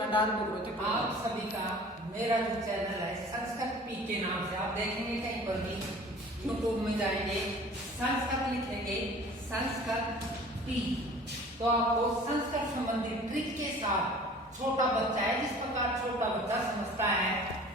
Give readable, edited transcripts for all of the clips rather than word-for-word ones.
Nadal बोल रहे थे। आप सभी का मेरा जो चैनल है संस्कृत पी के नाम से आप देखेंगे कहीं पर भी यूट्यूब में जाएंगे संस्कृत लिखेंगे संस्कृत पी तो आपको संस्कृत संबंधी ट्रिक के साथ छोटा बच्चा है जिस प्रकार छोटा बच्चा समझता है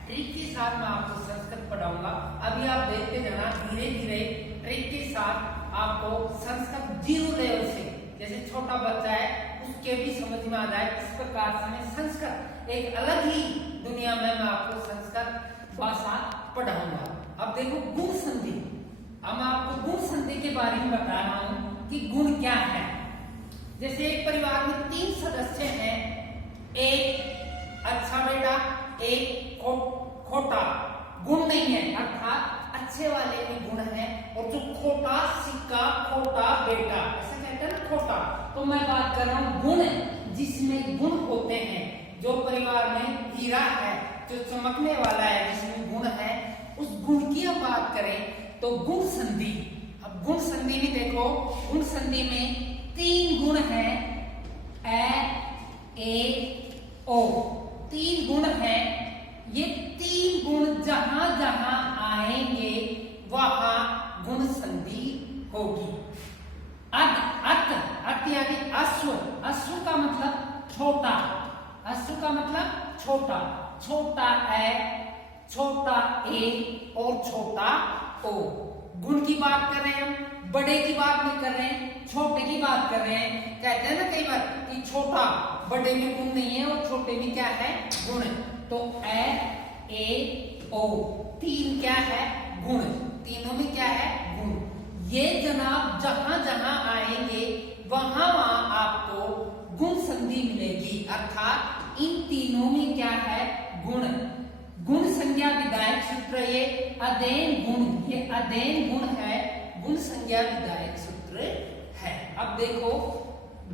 ट्रिक के साथ मैं आपको संस्कृत पढ़ाऊंगा। अभी आप देखते जाना धीरे धीरे ट्रिक के साथ आपको संस्कृत जीरो लेवल से जैसे छोटा बच्चा है उसके भी समझ में आ जाए इस प्रकार से मैं संस्कृत एक अलग ही दुनिया में मैं आपको संस्कृत भाषा पढ़ाऊंगा। अब देखो गुण संधि, अब मैं आपको गुण संधि के बारे में बता रहा हूं कि गुण क्या है। जैसे एक परिवार में 3 सदस्य हैं, एक अच्छा बेटा एक खोटा, गुण नहीं है अर्थात अच्छे वाले में गुण है और जो खोटा सिक्का खोटा बेटा ऐसा कहते हैं ना खोटा। तो मैं बात कर रहा हूं गुण जिसमें गुण होते हैं। जो परिवार में हीरा है जो चमकने वाला है जिसमें गुण है उस गुण की हम बात करें तो गुण संधि। अब गुण संधि में देखो गुण संधि में 3 गुण हैं ए ओ 3 गुण हैं। ये 3 गुण जहां जहां आएंगे वहां गुण संधि होगी। अत यानी अश्व, अश्व का मतलब छोटा, अश्व का मतलब छोटा, छोटा ए छोटा ए और छोटा ओ। गुण की बात कर रहे हैं हम, बड़े की बात नहीं कर रहे हैं, छोटे की बात कर रहे हैं। कहते हैं ना कई बार कि छोटा बड़े में गुण नहीं है और छोटे में क्या है गुण। तो ए ओ 3 क्या है गुण, तीनों में क्या है गुण। ये जनाब जहां जहां आएंगे वहां वहां आपको गुण संधि मिलेगी अर्थात इन तीनों में क्या है गुण। गुण संज्ञा विधायक सूत्र ये अदेन गुण, ये अदेन गुण है गुण संज्ञा विधायक सूत्र है। अब देखो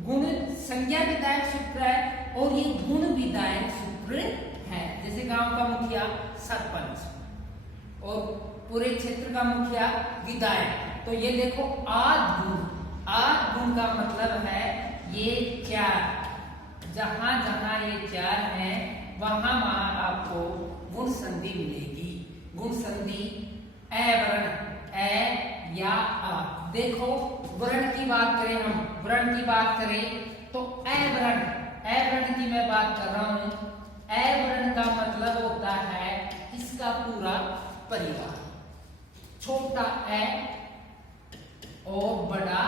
गुण संज्ञा विधायक सूत्र है और ये गुण विधायक सूत्र है। जैसे गांव का मुखिया सरपंच और पूरे क्षेत्र का मुखिया विधायक। तो ये देखो आद गुण, आद गुण का मतलब है ये 4, जहां जहां ये 4 हैं वहां वहां आपको गुण संधि मिलेगी। गुण संधि ए वर्ण ए या आ। देखो वर्ण की बात करें हम, वर्ण की बात करें तो ए वर्ण की मैं बात कर रहा हूं। ए वर्ण का मतलब होता है इसका पूरा परिवार, छोटा ए और बड़ा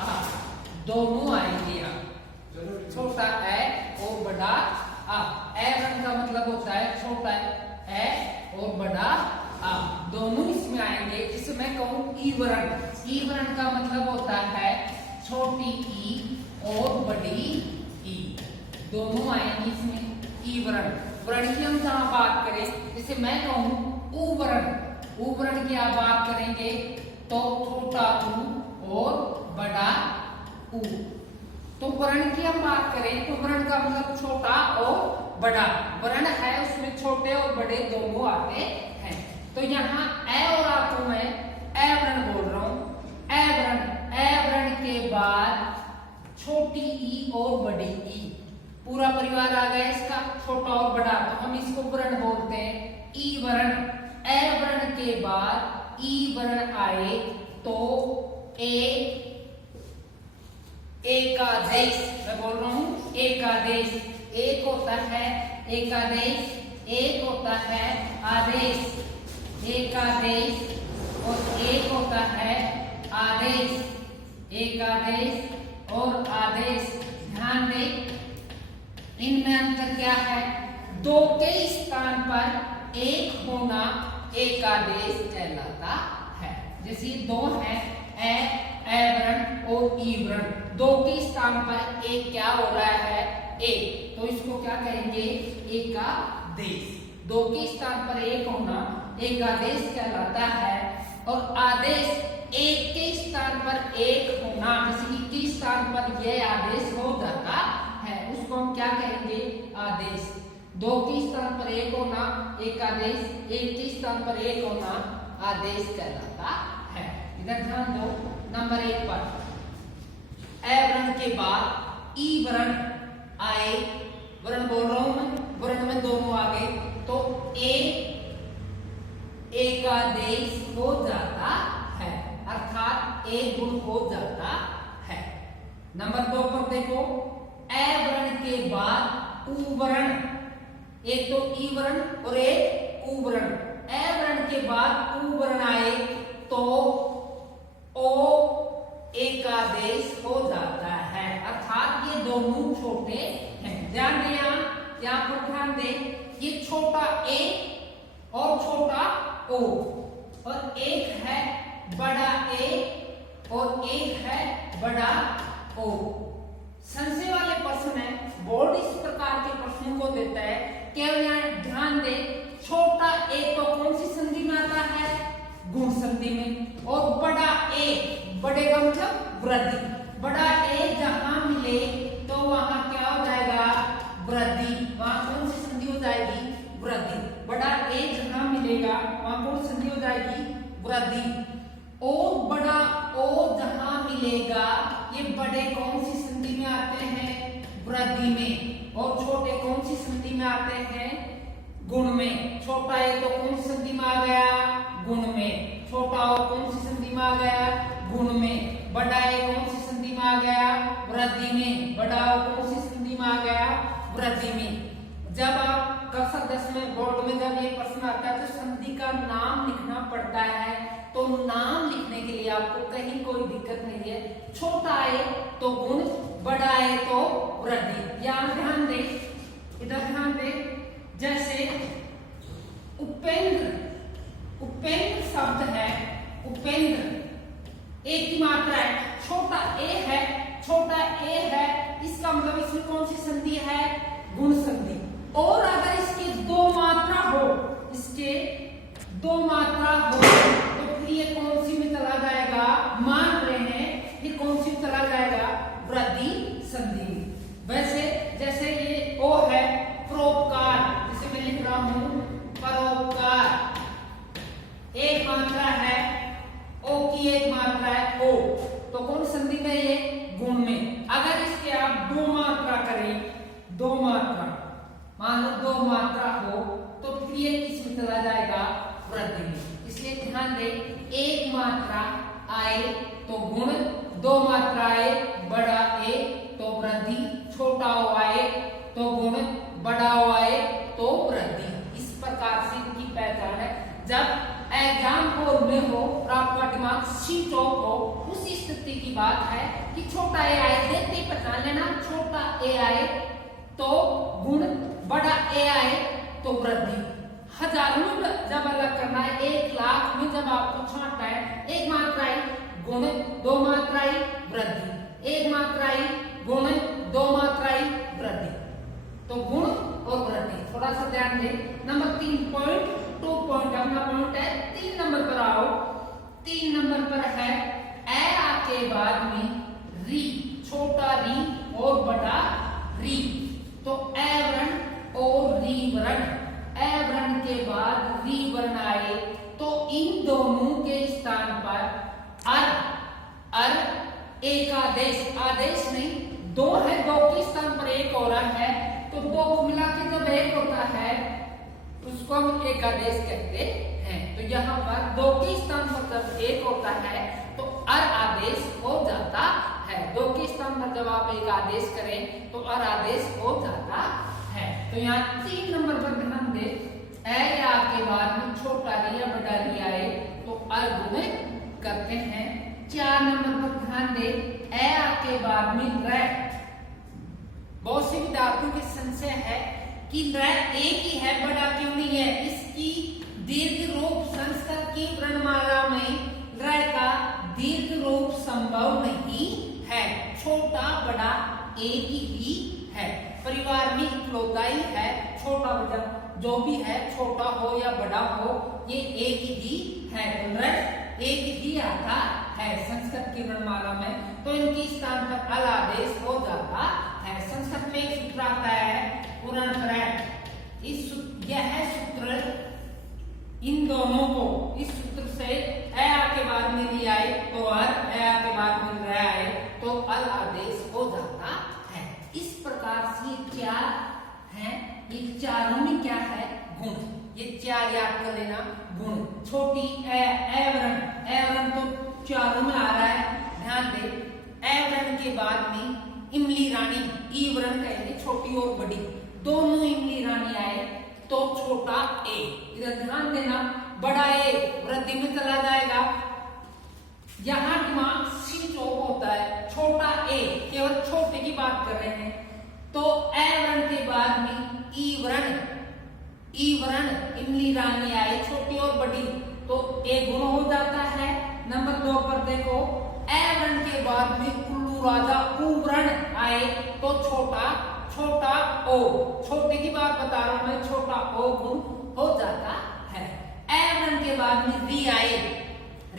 आ दोनों आएंगे। छोटा ए और बड़ा आ, ए वर्ण का मतलब होता है छोटा ए और बड़ा आ दोनों इसमें आएंगे। जिसे मैं कहूं ई वर्ण, ई वर्ण का मतलब होता है छोटी ई और बड़ी ई दोनों आएंगे इसमें ई वर्ण। वर्ण की हम जहां बात करें जैसे मैं कहूं ऊ वर्ण, ऊ वर्ण की आप बात करेंगे तो छोटा ऊ और बड़ा ऊ। तो वर्ण की हम बात करें तो वर्ण का मतलब छोटा और बड़ा, वर्ण है उसमें छोटे और बड़े दोनों आते हैं। तो यहाँ ए और आ को मैं ए वर्ण बोल रहा हूं। ए वर्ण के बाद छोटी ई और बड़ी ई, पूरा परिवार आ गया इसका छोटा और बड़ा, तो हम इसको वर्ण बोलते हैं ई वर्ण। ए वर्ण के बाद ई वर्ण आए तो एकादेश, मैं बोल रहा हूं एकादेश। एक होता है एकादेश, एक होता है आदेश, एकादेश और एक होता है आदेश, एकादेश और आदेश। ध्यान दें इनमें अंतर क्या है, 2 के स्थान पर 1 होना एकादेश कहलाता है। जैसे 2 है ए वर्ण और ई वर्ण, 2 के स्थान पर 1 क्या हो रहा है ए, तो इसको क्या कहेंगे एकादेश। 2 के स्थान पर 1 होना एकादेश कहलाता है। और आदेश 1 के स्थान पर 1 होना, जैसे कि स्थान पर यह आदेश हो जाता है उसको हम क्या कहेंगे आदेश। 2 के स्थान पर 1 होना एकादेश, 1 के स्थान पर 1 होना आदेश कहलाता है। इधर ध्यान दो नंबर 1 पर ए वर्ण के बाद ई वर्ण आए, वर्ण एक तो ई वर्ण और एक उ वर्ण। ए वर्ण के बाद उ वर्ण आए तो ओ एकादेश हो जाता है, अर्थात ये दोनों छोटे हैं। ध्यान दें, यहाँ पर ध्यान दें, ये छोटा ए और छोटा ओ, और एक है बड़ा ए और एक है बड़ा ओ। संशय वाले प्रश्न है, बोर्ड इस प्रकार के प्रश्नों को देता है। केवल यहाँ ध्यान दे, छोटा ए तो कौन सी संधि में आता है? गुण संधि में। और बड़ा ए, बड़े का मतलब वृद्धि, बड़ा ए जहां मिले तो वहां क्या हो जाएगा? वृद्धि। वहां कौन सी संधि हो जाएगी? वृद्धि। बड़ा ए जहां मिलेगा वहां कौन सी संधि हो जाएगी? वृद्धि। और बड़ा ओ जहां मिलेगा, ये बड़े कौन सी संधि में आते हैं? वृद्धि में। और छोटे कौन सी संधि में आते हैं? गुण में। छोटा ए तो कौन सी संधि में आ गया? गुण में। छोटा ओ कौन सी संधि में आ गया? गुण में। बड़ा ए कौन सी संधि में आ गया? वृद्धि में। बड़ा ओ कौन सी संधि में आ गया? वृद्धि में। जब आप कक्षा 10 में बोर्ड में जब ये प्रश्न आता है तो संधि का नाम लिखना पड़ता है, तो नाम लिखने के लिए आपको कहीं कोई दिक्कत नहीं है। छोटा ए तो गुण, बड़ा ए तो वृद्धि। यहाँ ध्यान दे, इधर ध्यान दे, जैसे उपेंद्र, उपेंद्र शब्द है, उपेंद्र एक की मात्रा है, छोटा ए है, छोटा ए है, इसका मतलब इसमें कौन सी संधि है? गुण संधि। और अगर इसके दो मात्रा हो, इसके दो मात्रा हो तो फिर ये कौन सी में चला जाएगा? मान रहे हैं ये कौन सी चला जाएगा? वृद्धि संधि। वैसे जैसे ये ओ है, परोपकार, जिसे मैं लिख रहा हूं परोपकार, एक मात्रा है, ओ की एक मात्रा है ओ, तो कौन संधि में? ये गुण में। अगर इसके आप दो मात्रा करें, दो मात्रा, मान लो दो मात्रा हो, तो फिर ये किस में चला जाएगा? वृद्धि में। इसलिए ध्यान दे, एक मात्रा आए तो गुण, दो मात्रा आए बड़ा ए तो वृद्धि, छोटा ओ आए तो गुण, बड़ा ओ आए तो वृद्धि। इस प्रकार से इनकी पहचान है। जब एग्जाम बोर्ड में हो और आपका दिमाग स्विच ऑफ हो, उसी स्थिति की बात है कि छोटा ए आए, देखते ही पहचान लेना, छोटा ए आए तो गुण, बड़ा ए आए तो वृद्धि। हजारों में जब अलग करना है, 1 लाख में जब आपको छांटना है, एक मात्रा आई गुण, दो मात्रा आई वृद्धि, एक मात्रा आई गुण, दो मात्रा आई वृद्धि, तो गुण और वृद्धि। थोड़ा सा ध्यान दें। नंबर 3 पॉइंट, 2 पॉइंट अपना पॉइंट है। 3 नंबर पर आओ। 3 नंबर पर है ए के बाद में री, छोटा री और बड़ा री, तो ए वर्ण और री वर्ण, ए वर्ण के बाद री वर्ण आए तो इन दोनों के स्थान पर अर, अर एकादेश, आदेश नहीं, दो है, दो के स्थान पर एक हो रहा है, तो दो को मिला के जब एक होता है उसको हम एकादेश कहते हैं। तो यहाँ पर दो के स्थान पर जब एक होता है तो अर आदेश हो जाता है। दो के स्थान पर जब आप एक आदेश करें तो अर आदेश हो जाता है। तो यहाँ 3 नंबर पर ध्यान दे, ए या के बाद में छोटा री या बड़ा री आए तो अर गुण करते हैं। 4 नंबर पर ध्यान दे, ए के बाद में रै, बहुत से विद्यार्थियों के संशय है कि रै एक ही है, बड़ा क्यों नहीं है? इसकी दीर्घ रूप संस्कृत की वर्णमाला में रै का दीर्घ रूप संभव नहीं है। छोटा बड़ा एक ही है, परिवार में इकलौता ही है। छोटा बड़ा जो भी है, छोटा हो या बड़ा हो, ये एक ही है, रै एक ही आता है संस्कृत की वर्णमाला में, तो इनके स्थान पर अल आदेश हो जाता है। संस्कृत में एक सूत्र आता है पुराण प्रैट, इस यह सूत्र इन दोनों को, इस सूत्र से ए के बाद में री आए तो अर, ए के बाद में रै आए तो अल आदेश हो जाता है। इस प्रकार से क्या है? ये चारों में क्या है? गुण। ये 4 याद कर लेना, गुण। छोटी ए वर्ण तो चारों में आ रहा है, ध्यान दे। ए वर्ण के बाद में इमली रानी, ई वर्ण कहेंगे, छोटी और बड़ी। दोनों इमली रानी आए तो छोटा ए। इधर ध्यान देना, बड़ा ए वृद्धि में चला जाएगा, यहां दिमाग स्विच ऑफ होता है। छोटा ए केवल छोटे की बात कर रहे हैं, तो ए वर्ण के बाद में ई वर्ण इमली रानी आए छोटी और बड़ी, तो ए गुण हो जाता है। नंबर 2 पर देखो, ए वर्ण के बाद में उल्लू राजा ऊ वर्ण आए तो छोटा ओ, छोटे की बात बता रहा हूं मैं, छोटा ओ गुण हो जाता है। ए वर्ण के बाद में री आए,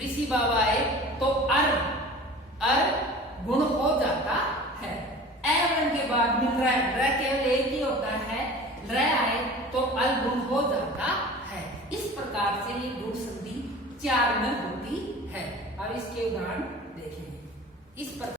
ऋषि बाबा आए तो अर गुण हो जाता है। ए वर्ण के बाद में र केवल एक ही होता है, र आए तो अल गुण हो जाता है। इस प्रकार से ये गुण संधि 4 में होती है। अब इसके उदाहरण देखेंगे। इस प्रकार